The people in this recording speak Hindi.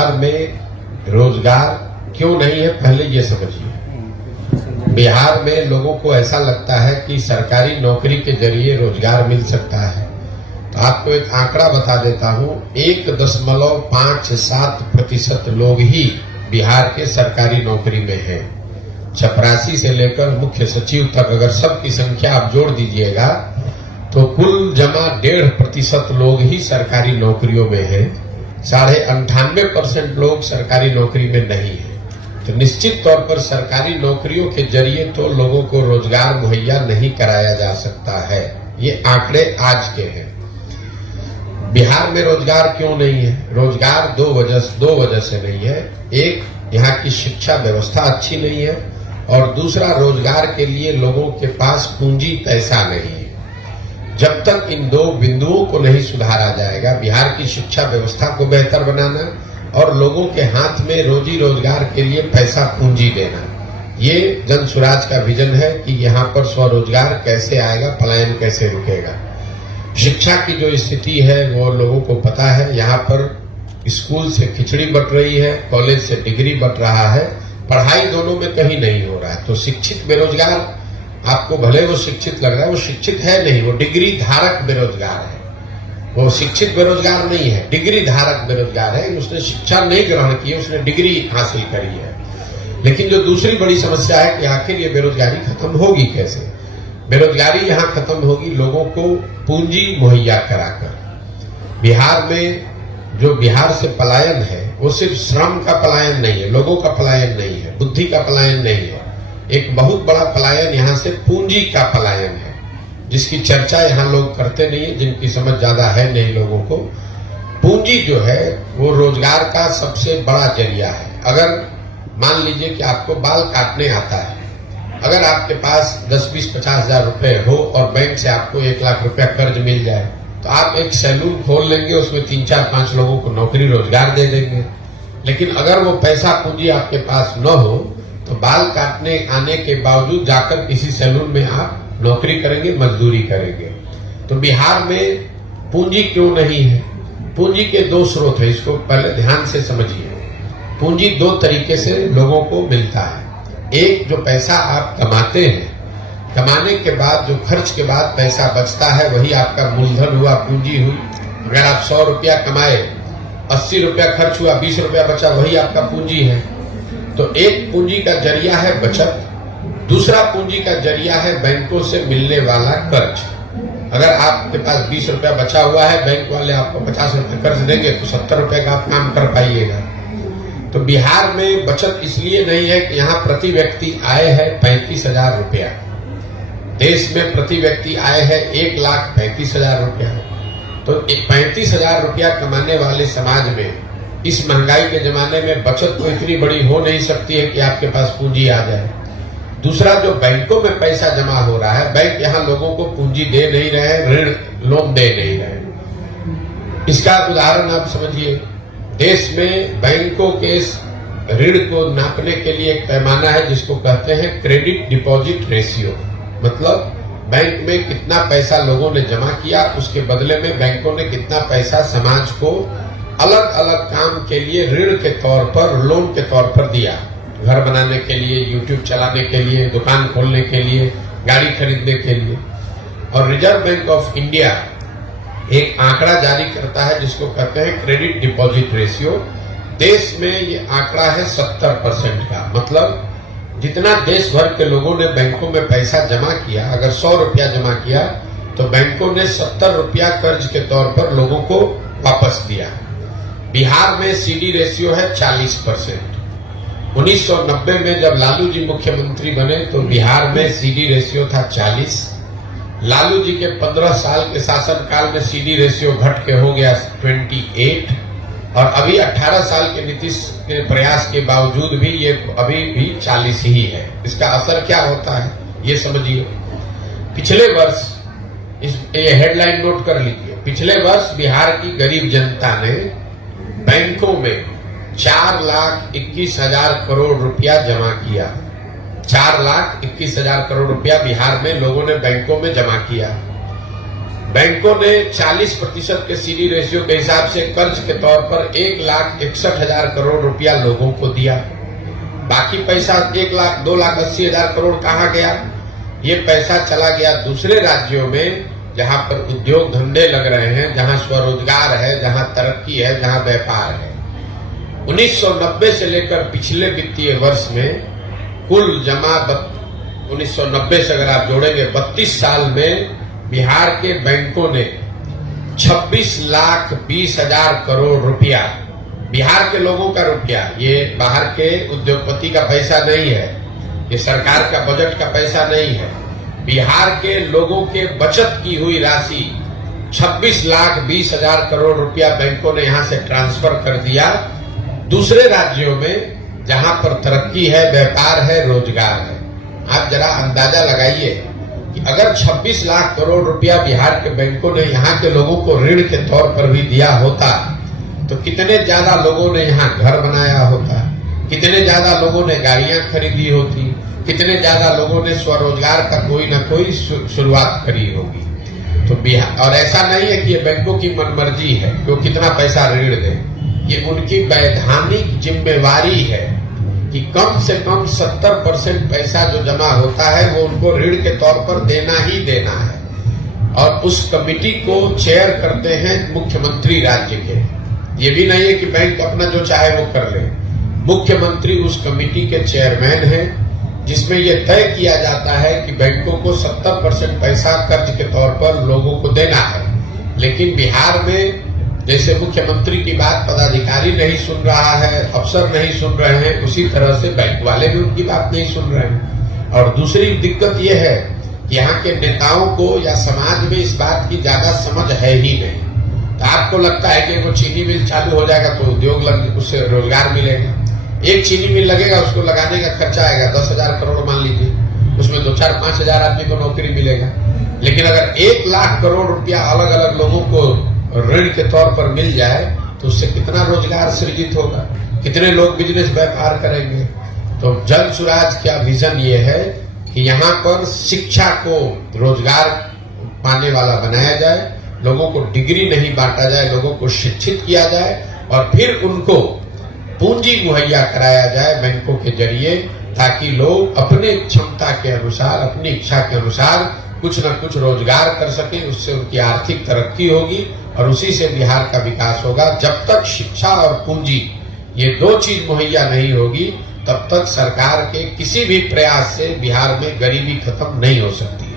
बिहार में रोजगार क्यों नहीं है, पहले ये समझिए। बिहार में लोगों को ऐसा लगता है कि सरकारी नौकरी के जरिए रोजगार मिल सकता है। तो आपको एक आंकड़ा बता देता हूं, 1.57% लोग ही बिहार के सरकारी नौकरी में हैं। चपरासी से लेकर मुख्य सचिव तक अगर सबकी संख्या आप जोड़ दीजिएगा तो कुल जमा 1.5% लोग ही सरकारी नौकरियों में हैं। 98.5% लोग सरकारी नौकरी में नहीं है। तो निश्चित तौर पर सरकारी नौकरियों के जरिए तो लोगों को रोजगार मुहैया नहीं कराया जा सकता है। ये आंकड़े आज के हैं। बिहार में रोजगार क्यों नहीं है? रोजगार दो वजह से नहीं है। एक, यहाँ की शिक्षा व्यवस्था अच्छी नहीं है, और दूसरा, रोजगार के लिए लोगों के पास पूंजी पैसा नहीं है। जब तक इन दो बिंदुओं को नहीं सुधारा जाएगा, बिहार की शिक्षा व्यवस्था को बेहतर बनाना और लोगों के हाथ में रोजी रोजगार के लिए पैसा पूंजी देना, ये जन स्वराज का विजन है कि यहाँ पर स्वरोजगार कैसे आएगा, पलायन कैसे रुकेगा। शिक्षा की जो स्थिति है वो लोगों को पता है। यहाँ पर स्कूल से खिचड़ी बट रही है, कॉलेज से डिग्री बट रहा है, पढ़ाई दोनों में कहीं नहीं हो रहा है। तो शिक्षित बेरोजगार, आपको भले वो शिक्षित लग रहा है, वो शिक्षित है नहीं, वो डिग्री धारक बेरोजगार है। वो शिक्षित बेरोजगार नहीं है, डिग्री धारक बेरोजगार है। उसने शिक्षा नहीं ग्रहण की, उसने डिग्री हासिल करी है। लेकिन जो दूसरी बड़ी समस्या है कि आखिर ये बेरोजगारी खत्म होगी कैसे? बेरोजगारी यहाँ खत्म होगी लोगों को पूंजी मुहैया कराकर। बिहार में जो बिहार से पलायन है वो सिर्फ श्रम का पलायन नहीं है, लोगों का पलायन नहीं है, बुद्धि का पलायन नहीं है। एक बहुत बड़ा पलायन यहाँ से पूंजी का पलायन है, जिसकी चर्चा यहाँ लोग करते नहीं है, जिनकी समझ ज्यादा है नहीं लोगों को। पूंजी जो है वो रोजगार का सबसे बड़ा जरिया है। अगर मान लीजिए कि आपको बाल काटने आता है, अगर आपके पास 10, 20, 50 हजार रुपए हो और बैंक से आपको 1 लाख रुपया कर्ज मिल जाए, तो आप एक सैलून खोल लेंगे, उसमें 3, 4, 5 लोगों को नौकरी रोजगार दे देंगे। लेकिन अगर वो पैसा पूंजी आपके पास न हो तो बाल काटने आने के बावजूद जाकर किसी सैलून में आप नौकरी करेंगे, मजदूरी करेंगे। तो बिहार में पूंजी क्यों नहीं है? पूंजी के 2 स्रोत है, इसको पहले ध्यान से समझिए। पूंजी 2 तरीके से लोगों को मिलता है। एक, जो पैसा आप कमाते हैं, कमाने के बाद जो खर्च के बाद पैसा बचता है वही आपका मूलधन हुआ, पूंजी हुई। अगर आप 100 रुपया कमाए, 80 रुपया खर्च हुआ, 20 रुपया बचा, वही आपका पूंजी है। तो एक पूंजी का जरिया है बचत, दूसरा पूंजी का जरिया है बैंकों से मिलने वाला कर्ज। अगर आपके पास 20 रुपया बचा हुआ है, बैंक वाले आपको 50 रुपया कर्ज देंगे तो 70 रुपए का आप काम कर पाइएगा। तो बिहार में बचत इसलिए नहीं है कि यहाँ प्रति व्यक्ति आय है 35,000 रुपया। देश में प्रति व्यक्ति आय है 1,35,000 रुपया। तो 35,000 रुपया कमाने वाले समाज में इस महंगाई के जमाने में बचत तो इतनी बड़ी हो नहीं सकती है कि आपके पास पूंजी आ जाए। दूसरा, जो बैंकों में पैसा जमा हो रहा है, बैंक यहाँ लोगों को पूंजी दे नहीं रहे, ऋण लोन दे नहीं रहे। इसका उदाहरण आप समझिए। देश में बैंकों के ऋण को नापने के लिए एक पैमाना है जिसको कहते हैं क्रेडिट डिपॉजिट रेशियो। मतलब बैंक में कितना पैसा लोगों ने जमा किया, उसके बदले में बैंकों ने कितना पैसा समाज को अलग अलग काम के लिए ऋण के तौर पर, लोन के तौर पर दिया। घर बनाने के लिए, यूट्यूब चलाने के लिए, दुकान खोलने के लिए, गाड़ी खरीदने के लिए। और रिजर्व बैंक ऑफ इंडिया एक आंकड़ा जारी करता है जिसको कहते हैं क्रेडिट डिपॉजिट रेशियो। देश में ये आंकड़ा है 70% का। मतलब जितना देश भर के लोगों ने बैंकों में पैसा जमा किया, अगर 100 रुपया जमा किया तो बैंकों ने 70 रुपया कर्ज के तौर पर लोगों को वापस दिया। बिहार में सीडी रेशियो है 40%। 1990 में जब लालू जी मुख्यमंत्री बने तो बिहार में सीडी रेशियो था 40। लालू जी के 15 साल के शासनकाल में सीडी रेशियो घट के हो गया 28, और अभी 18 साल के नीतीश के प्रयास के बावजूद भी ये अभी भी 40 ही है। इसका असर क्या होता है ये समझिए। पिछले वर्ष, ये हेडलाइन नोट कर लीजिए, पिछले वर्ष बिहार की गरीब जनता ने बैंकों में 4,21,000 करोड़ रुपया जमा किया। 4,21,000 करोड़ रुपया बिहार में लोगों ने बैंकों में जमा किया। बैंकों ने 40% के सीडी रेशियो के हिसाब से कर्ज के तौर पर 1,61,000 करोड़ रुपया लोगों को दिया। बाकी पैसा 2,80,000 करोड़ कहाँ गया? ये पैसा चला गया दूसरे राज्यों में जहां पर उद्योग धंधे लग रहे हैं, जहां स्वरोजगार है, जहां तरक्की है, जहां व्यापार है। 1990 से लेकर पिछले वित्तीय वर्ष में कुल जमा 1990 से अगर आप जोड़ेंगे 32 साल में बिहार के बैंकों ने 26,20,000 करोड़ रुपया, बिहार के लोगों का रुपया, ये बाहर के उद्योगपति का पैसा नहीं है, ये सरकार का बजट का पैसा नहीं है, बिहार के लोगों के बचत की हुई राशि 26,20,000 करोड़ रुपया बैंकों ने यहां से ट्रांसफर कर दिया दूसरे राज्यों में जहां पर तरक्की है, व्यापार है, रोजगार है। आप जरा अंदाजा लगाइए कि अगर 26 लाख करोड़ रुपया बिहार के बैंकों ने यहाँ के लोगों को ऋण के तौर पर भी दिया होता तो कितने ज्यादा लोगों ने यहाँ घर बनाया होता, कितने ज्यादा लोगों ने गाड़ियां खरीदी होती, कितने ज्यादा लोगों ने स्वरोजगार का कोई न कोई शुरुआत करी होगी। तो बिहार, और ऐसा नहीं है कि ये बैंकों की मनमर्जी है कि वो कितना पैसा ऋण दे, ये उनकी वैधानिक जिम्मेवारी है कि कम से कम 70% पैसा जो जमा होता है वो उनको ऋण के तौर पर देना ही देना है। और उस कमिटी को चेयर करते हैं मुख्यमंत्री राज्य के। ये भी नहीं है कि बैंक अपना जो चाहे वो कर ले, मुख्यमंत्री उस कमिटी के चेयरमैन हैं, जिसमें यह तय किया जाता है कि बैंकों को 70% पैसा कर्ज के तौर पर लोगों को देना है। लेकिन बिहार में जैसे मुख्यमंत्री की बात पदाधिकारी नहीं सुन रहा है, अफसर नहीं सुन रहे हैं, उसी तरह से बैंक वाले भी उनकी बात नहीं सुन रहे हैं। और दूसरी दिक्कत यह है कि यहाँ के नेताओं को या समाज में इस बात की ज्यादा समझ है ही नहीं। तो आपको लगता है कि वो चीनी मिल चालू हो जाएगा तो उद्योग उससे रोजगार मिलेगा। एक चीनी मिल लगेगा, उसको लगाने का खर्चा आएगा 10,000 करोड़ मान लीजिए, उसमें 2-4-5,000 आदमी को नौकरी मिलेगा। लेकिन अगर 1 लाख करोड़ रुपया अलग अलग लोगों को ऋण के तौर पर मिल जाए तो उससे कितना रोजगार सृजित होगा, कितने लोग बिजनेस व्यापार करेंगे। तो जन सुराज का विजन ये है कि यहाँ पर शिक्षा को रोजगार पाने वाला बनाया जाए, लोगों को डिग्री नहीं बांटा जाए, लोगों को शिक्षित किया जाए और फिर उनको पूंजी मुहैया कराया जाए बैंकों के जरिए, ताकि लोग अपने क्षमता के अनुसार, अपनी इच्छा के अनुसार कुछ न कुछ रोजगार कर सकें। उससे उनकी आर्थिक तरक्की होगी और उसी से बिहार का विकास होगा। जब तक शिक्षा और पूंजी ये दो चीज मुहैया नहीं होगी तब तक सरकार के किसी भी प्रयास से बिहार में गरीबी खत्म नहीं हो सकती।